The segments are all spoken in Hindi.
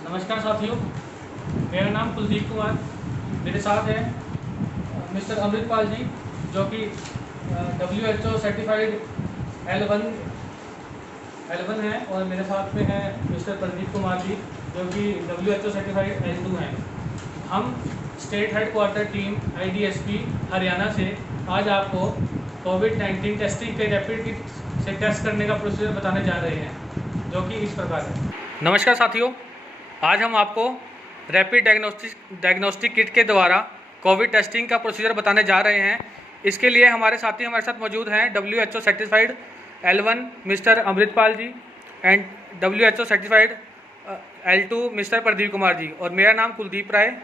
नमस्कार साथियों, मेरा नाम कुलदीप कुमार। मेरे साथ है मिस्टर अमृतपाल जी, जो कि WHO सर्टिफाइड L1 है, और मेरे साथ में है मिस्टर प्रदीप कुमार जी, जो कि WHO सर्टिफाइड L2 हैं। हम state headquarter team IDSP Haryana से आज आपको कोविड-19 टेस्टिंग के रैपिड किट से टेस्ट करने का प्रोसीजर बताने जा रहे हैं, जो कि इस प्रकार है। नमस्कार साथियों, आज हम आपको रैपिड डायग्नोस्टिक किट के द्वारा कोविड टेस्टिंग का प्रोसीजर बताने जा रहे हैं। इसके लिए हमारे साथी हमारे साथ मौजूद हैं WHO certified L1 mister Amritpal ji and WHO certified L2 mister Pradeep Kumar ji, और मेरा नाम कुलदीप राय।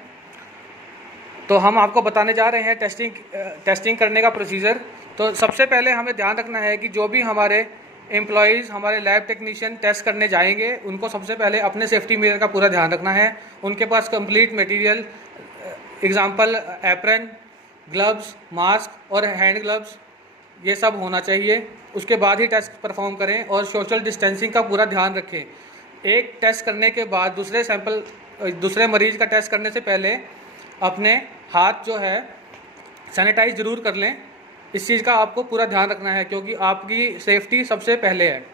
तो हम आपको बताने जा रहे हैं टेस्टिंग करने का प्रोसीजर। तो सबसे पहले हमें ध्यान रखना है कि जो भी हमारे एम्प्लॉयज़, हमारे लैब टेक्नीशियन टेस्ट करने जाएंगे, उनको सबसे पहले अपने सेफ्टी मेजर का पूरा ध्यान रखना है। उनके पास complete material, example apron, gloves, mask और हैंड ग्लव्स, ये सब होना चाहिए। उसके बाद ही टेस्ट परफॉर्म करें और सोशल डिस्टेंसिंग का पूरा ध्यान रखें। एक टेस्ट करने के बाद दूसरे मरीज का टेस्ट करने से पहले अपने हाथ जो है सैनिटाइज ज़रूर कर लें। इस चीज़ का आपको पूरा ध्यान रखना है, क्योंकि आपकी सेफ्टी सबसे पहले है।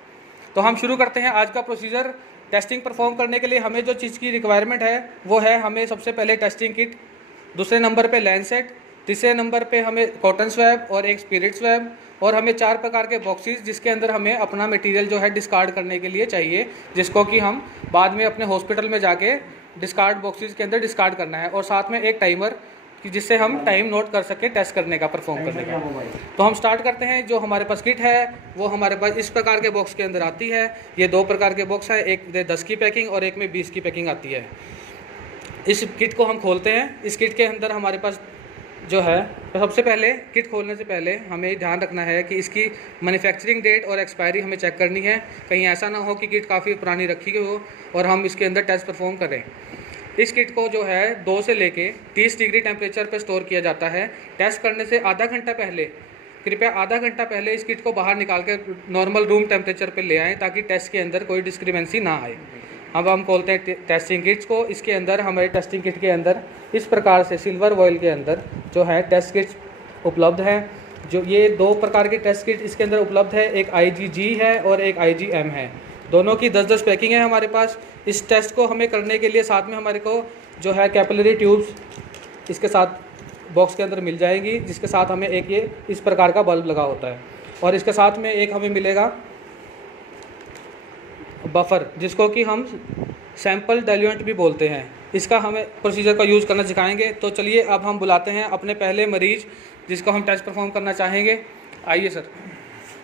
तो हम शुरू करते हैं आज का प्रोसीजर। टेस्टिंग परफॉर्म करने के लिए हमें जो चीज़ की रिक्वायरमेंट है वो है, हमें सबसे पहले टेस्टिंग किट, दूसरे नंबर पे लैंसेट, तीसरे नंबर पे हमें कॉटन स्वैब और एक स्पिरिट स्वैब, और हमें 4 प्रकार के बॉक्सेस जिसके अंदर हमें अपना मटेरियल जो है डिस्कार्ड करने के लिए चाहिए, जिसको कि हम बाद में अपने हॉस्पिटल में जाके डिस्कार्ड बॉक्सेस के अंदर डिस्कार्ड करना है, और साथ में एक टाइमर कि जिससे हम टाइम नोट कर सकें टेस्ट करने का, परफॉर्म करने का। तो हम स्टार्ट करते हैं। जो हमारे पास किट है वो हमारे पास इस प्रकार के बॉक्स के अंदर आती है। ये 2 प्रकार के बॉक्स है, एक में 10 की पैकिंग और एक में 20 की पैकिंग आती है। इस किट को हम खोलते हैं। इस किट के अंदर हमारे पास जो है, तो सबसे पहले किट खोलने से पहले हमें ध्यान रखना है कि इसकी मैन्युफैक्चरिंग डेट और एक्सपायरी हमें चेक करनी है। कहीं ऐसा ना हो कि किट काफ़ी पुरानी रखी गई हो और हम इसके अंदर टेस्ट परफॉर्म करें। इस किट को जो है 2 से लेके 30 डिग्री टेम्परेचर पर स्टोर किया जाता है। टेस्ट करने से आधा घंटा पहले, कृपया आधा घंटा पहले इस किट को बाहर निकाल के नॉर्मल रूम टेम्परेचर पे ले आएँ, ताकि टेस्ट के अंदर कोई डिस्क्रिपेंसी ना आए। अब हम खोलते हैं टेस्टिंग किट्स को। इसके अंदर हमारे टेस्टिंग किट के अंदर इस प्रकार से सिल्वर वॉइल के अंदर जो है टेस्ट किट्स उपलब्ध हैं। जो ये 2 प्रकार की टेस्ट किट इसके अंदर उपलब्ध है, एक IgG है और एक IgM है। दोनों की 10-10 पैकिंग है हमारे पास। इस टेस्ट को हमें करने के लिए साथ में हमारे को जो है कैपिलरी ट्यूब्स इसके साथ बॉक्स के अंदर मिल जाएगी, जिसके साथ हमें एक ये इस प्रकार का बल्ब लगा होता है, और इसके साथ में एक हमें मिलेगा बफर, जिसको कि हम सैंपल डाइल्यूएंट भी बोलते हैं। इसका हमें प्रोसीजर का यूज़ करना सिखाएंगे। तो चलिए अब हम बुलाते हैं अपने पहले मरीज़ जिसको हम टेस्ट परफॉर्म करना चाहेंगे। आइए सर।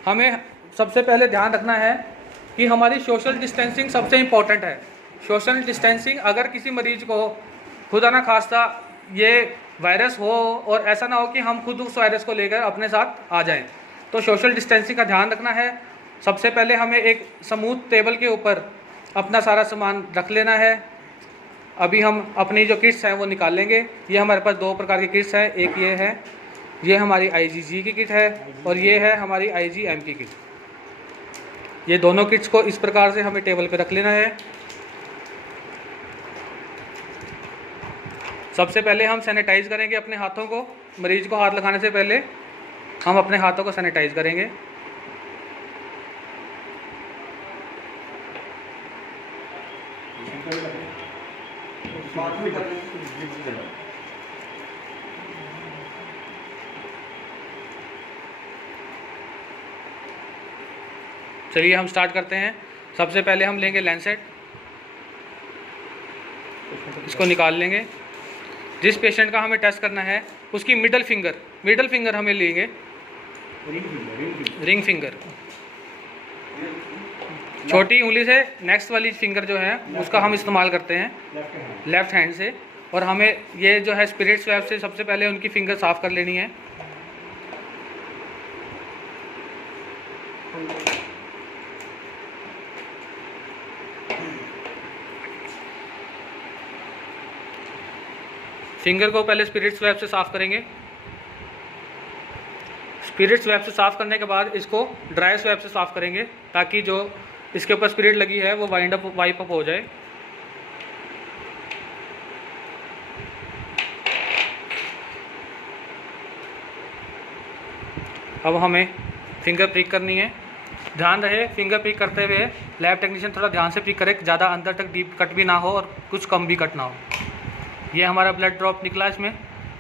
हमें सबसे पहले ध्यान रखना है कि हमारी सोशल डिस्टेंसिंग सबसे इम्पॉर्टेंट है। सोशल डिस्टेंसिंग, अगर किसी मरीज को खुदा ना खास्ता ये वायरस हो और ऐसा ना हो कि हम खुद उस वायरस को लेकर अपने साथ आ जाएं, तो सोशल डिस्टेंसिंग का ध्यान रखना है। सबसे पहले हमें एक स्मूथ टेबल के ऊपर अपना सारा सामान रख लेना है। अभी हम अपनी जो किट्स हैं वो निकाल लेंगे। ये हमारे पास 2 प्रकार की किट्स हैं, एक ये है, ये हमारी IgG की किट है, और ये है हमारी IgM की किट। ये दोनों किट्स को इस प्रकार से हमें टेबल पे रख लेना है। सबसे पहले हम सैनिटाइज करेंगे अपने हाथों को। मरीज को हाथ लगाने से पहले हम अपने हाथों को सैनिटाइज करेंगे। चलिए हम स्टार्ट करते हैं। सबसे पहले हम लेंगे लैंसेट, इसको निकाल लेंगे। जिस पेशेंट का हमें टेस्ट करना है उसकी मिडल फिंगर हमें लेंगे, रिंग फिंगर, छोटी उंगली से नेक्स्ट वाली फिंगर जो है उसका हम इस्तेमाल करते हैं लेफ्ट हैंड से। और हमें ये जो है स्पिरिट स्वैब से सबसे पहले उनकी फिंगर साफ़ कर लेनी है। फिंगर को पहले स्पिरिट स्वैब से साफ़ करेंगे। स्पिरिट स्वैब से साफ़ करने के बाद इसको ड्राई स्वैब से साफ़ करेंगे, ताकि जो इसके ऊपर स्पिरिट लगी है वो वाइप अप हो जाए। अब हमें फिंगर प्रिक करनी है। ध्यान रहे फिंगर प्रिक करते हुए लैब टेक्नीशियन थोड़ा ध्यान से प्रिक करे, ज़्यादा अंदर तक डीप कट भी ना हो और कुछ कम भी कट ना हो। ये हमारा ब्लड ड्रॉप निकला। इसमें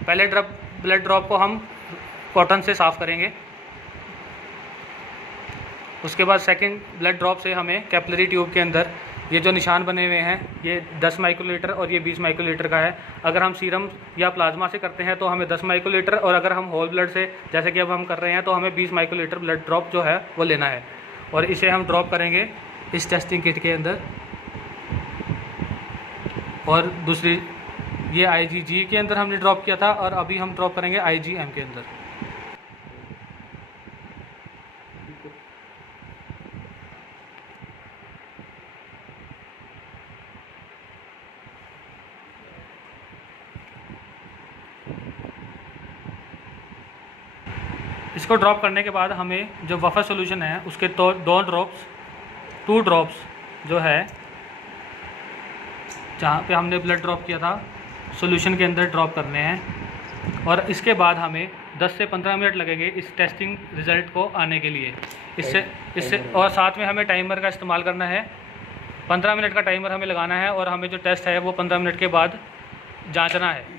पहले ब्लड ड्रॉप को हम कॉटन से साफ़ करेंगे। उसके बाद सेकंड ब्लड ड्रॉप से हमें कैपिलरी ट्यूब के अंदर ये जो निशान बने हुए हैं, ये 10 माइक्रोलीटर और ये 20 माइक्रोलीटर का है। अगर हम सीरम या प्लाज्मा से करते हैं तो हमें 10 माइक्रोलीटर, और अगर हम होल ब्लड से जैसे कि अब हम कर रहे हैं तो हमें 20 माइक्रोलीटर ब्लड ड्रॉप जो है वो लेना है। और इसे हम ड्रॉप करेंगे इस टेस्टिंग किट के अंदर। और दूसरी ये IgG के अंदर हमने ड्रॉप किया था, और अभी हम ड्रॉप करेंगे IgM के अंदर। इसको ड्रॉप करने के बाद हमें जो बफर सॉल्यूशन है उसके तो 2 ड्रॉप्स जो है जहाँ पे हमने ब्लड ड्रॉप किया था सॉल्यूशन के अंदर ड्रॉप करने हैं। और इसके बाद हमें 10 से 15 मिनट लगेंगे इस टेस्टिंग रिज़ल्ट को आने के लिए। इससे और साथ में हमें टाइमर का इस्तेमाल करना है। 15 मिनट का टाइमर हमें लगाना है और हमें जो टेस्ट है वो 15 मिनट के बाद जांचना है।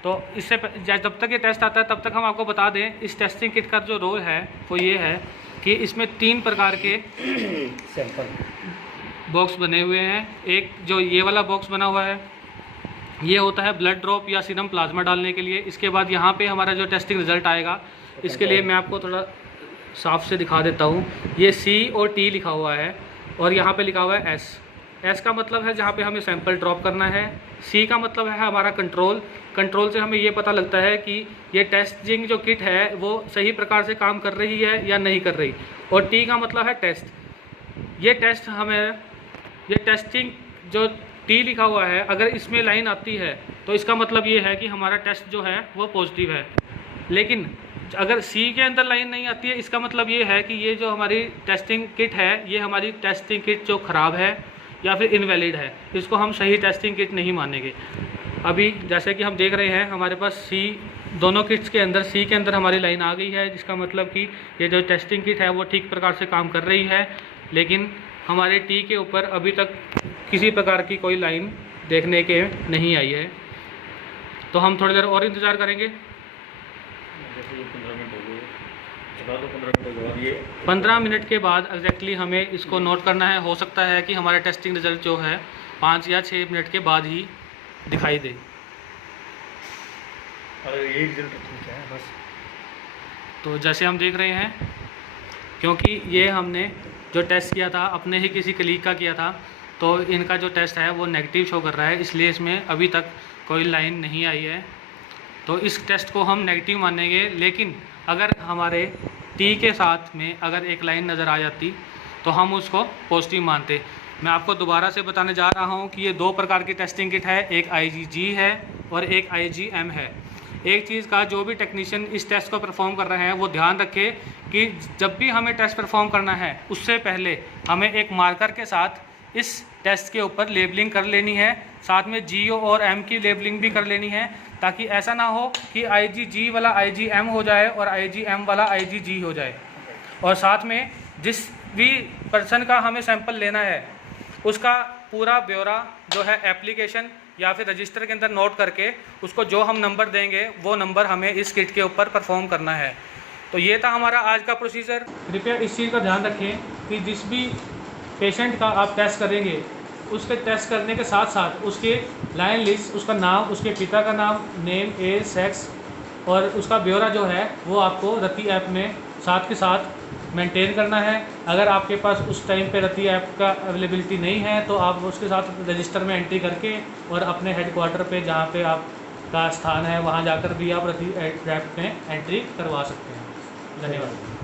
तो इससे जब तक ये टेस्ट आता है तब तक हम आपको बता दें इस टेस्टिंग किट का जो रोल है वो ये है कि इसमें 3 प्रकार के सैंपल बॉक्स बने हुए हैं। एक जो ये वाला बॉक्स बना हुआ है ये होता है ब्लड ड्रॉप या सीरम प्लाज्मा डालने के लिए। इसके बाद यहाँ पे हमारा जो टेस्टिंग रिज़ल्ट आएगा, इसके लिए मैं आपको थोड़ा साफ से दिखा देता हूँ। ये C और T लिखा हुआ है और यहाँ पे लिखा हुआ है S का मतलब है जहाँ पे हमें सैंपल ड्रॉप करना है। C का मतलब है हमारा कंट्रोल से हमें ये पता लगता है कि ये टेस्टिंग जो किट है वो सही प्रकार से काम कर रही है या नहीं कर रही। और T का मतलब है टेस्ट। ये टेस्टिंग जो T लिखा हुआ है, अगर इसमें लाइन आती है तो इसका मतलब ये है कि हमारा टेस्ट जो है वो पॉजिटिव है। लेकिन अगर C के अंदर लाइन नहीं आती है, इसका मतलब ये है कि ये जो हमारी टेस्टिंग किट है ये हमारी टेस्टिंग किट जो ख़राब है या फिर इनवैलिड है, इसको हम सही टेस्टिंग किट नहीं मानेंगे। अभी जैसे कि हम देख रहे हैं हमारे पास दोनों किट्स के अंदर C के अंदर हमारी लाइन आ गई है, जिसका मतलब कि ये जो टेस्टिंग किट है वो ठीक प्रकार से काम कर रही है। लेकिन हमारे T के ऊपर अभी तक किसी प्रकार की कोई लाइन देखने के नहीं आई है, तो हम थोड़ी देर और इंतज़ार करेंगे। 15 मिनट के बाद एग्जैक्टली हमें इसको नोट करना है। हो सकता है कि हमारा टेस्टिंग रिज़ल्ट जो है 5 या 6 मिनट के बाद ही दिखाई दे। अरे यही रिजल्ट ठीक है बस। तो जैसे हम देख रहे हैं, क्योंकि ये हमने जो टेस्ट किया था अपने ही किसी कलीग का किया था, तो इनका जो टेस्ट है वो नेगेटिव शो कर रहा है, इसलिए इसमें अभी तक कोई लाइन नहीं आई है। तो इस टेस्ट को हम नेगेटिव मानेंगे। लेकिन अगर हमारे T के साथ में अगर एक लाइन नज़र आ जाती तो हम उसको पॉजिटिव मानते। मैं आपको दोबारा से बताने जा रहा हूँ कि ये 2 प्रकार की टेस्टिंग किट है, एक IgG है और एक IgM है। एक चीज़ का जो भी टेक्नीशियन इस टेस्ट को परफॉर्म कर रहे हैं वो ध्यान रखे कि जब भी हमें टेस्ट परफॉर्म करना है उससे पहले हमें एक मार्कर के साथ इस टेस्ट के ऊपर लेबलिंग कर लेनी है, साथ में G और M की लेबलिंग भी कर लेनी है, ताकि ऐसा ना हो कि IgG वाला IgM हो जाए और IgM वाला IgG हो जाए। और साथ में जिस भी पर्सन का हमें सैंपल लेना है उसका पूरा ब्यौरा जो है एप्लीकेशन या फिर रजिस्टर के अंदर नोट करके उसको जो हम नंबर देंगे वो नंबर हमें इस किट के ऊपर परफॉर्म करना है। तो ये था हमारा आज का प्रोसीजर। कृपया इस चीज़ का ध्यान रखें कि जिस भी पेशेंट का आप टेस्ट करेंगे उसके टेस्ट करने के साथ साथ उसके लाइन लिस्ट, उसका नाम, उसके पिता का नाम, नेम, एज, सेक्स और उसका ब्यौरा जो है वो आपको रति ऐप में साथ के साथ मेंटेन करना है। अगर आपके पास उस टाइम पे रति ऐप का अवेलेबिलिटी नहीं है तो आप उसके साथ रजिस्टर में एंट्री करके और अपने हेडक्वार्टर पे जहाँ पे आपका स्थान है वहाँ जाकर भी आप रति ऐप में एंट्री करवा सकते हैं। धन्यवाद।